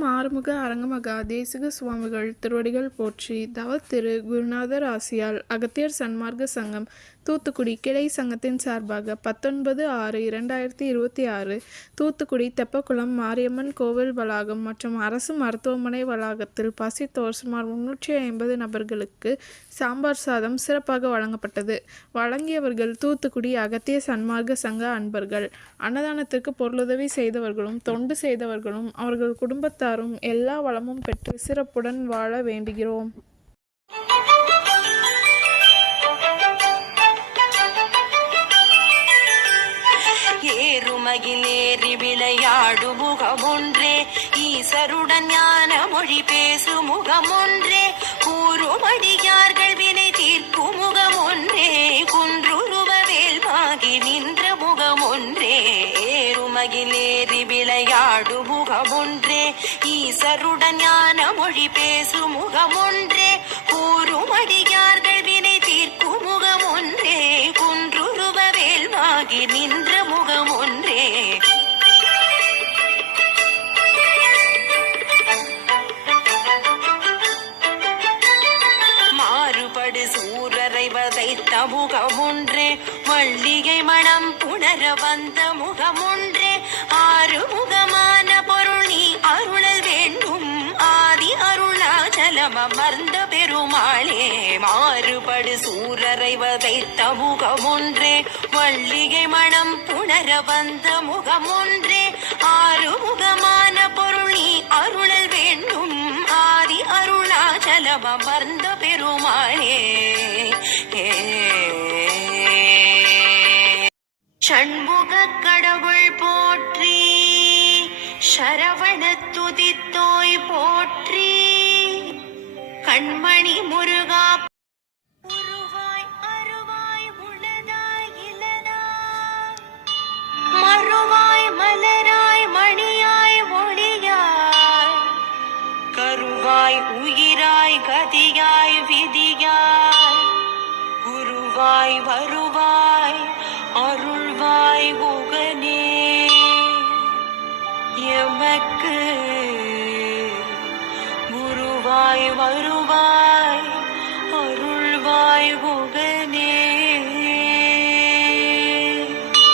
ஓம் ஆறுமுக அரங்கமகா தேசிக சுவாமிகள் திருவடிகள் போற்றி. தவத்திரு குருநாதர் ஆசியால் அகத்தியர் சன்மார்க்க சங்கம் தூத்துக்குடி கிளை சங்கத்தின் சார்பாக 19/6/2026 தூத்துக்குடி தெப்பக்குளம் மாரியம்மன் கோவில் வளாகம் மற்றும் அரசு மருத்துவமனை வளாகத்தில் பசித்தோர் சுமார் 350 நபர்களுக்கு சாம்பார் சாதம் சிறப்பாக வழங்கப்பட்டது. வழங்கியவர்கள் தூத்துக்குடி அகத்திய சன்மார்க்க சங்க அன்பர்கள். அன்னதானத்திற்கு பொருளுதவி செய்தவர்களும் தொண்டு செய்தவர்களும் அவர்கள் குடும்பத்தாரும் எல்லா வளமும் பெற்று சிறப்புடன் வாழ வேண்டுகிறோம். ஏறுமகிலேறி விளையாடு முகமொன்றே, ஈசருடன் ஞான மொழி பேசு முகமொன்றே, கூறுமடியார்கள் வினை தீர்க்கும் முகமொன்றே, குன்றுருவ வேல்வாகி நின்ற முகமொன்றே. ஏறுமகிலேறி விளையாடு முகமொன்றே, ஈசருடன் ஞான மொழி பேசு முகமொன்றே, கூறுமடியார்கள் வினை தீர்க்கும் முகமொன்றே, குன்றுருவ வேல்வாகி நின்ற முகமொன்றே. மாறுபடு சூரரை வதைத்த முகமொன்றே, மல்லிகை மணம் புணர வந்த முகமொன்றே, ஆறுமுகமான பொருள் நீ அருளல் வேண்டும், ஆதி அருளாச்சலம் அமர்ந்த பெருமாளே. மாறுபடு சூரரை வதைத்த முகமொன்றே, மல்லிகை மணம் புணர வந்த முகமொன்றே, ஆறுமுகமான பொருள் நீ அருளல் வேண்டும், ஆதி அருளாச்சலம் அமர்ந்த பெருமாளே. ஷண்முக கடவுள் போற்றி, சரவண துதித்தோய் போற்றி, கண்மணி முருகா உருவாய் அருவாய் உளதாய் இளதாய், மறுவாய் மலராய் மணியாய் ஒளியாய், கருவாய் உயிராய் கதியாய் விதியாய், குருவாய் வருவாய் அருள்வாய் குகனே. எமக்கு குருவாய் வரு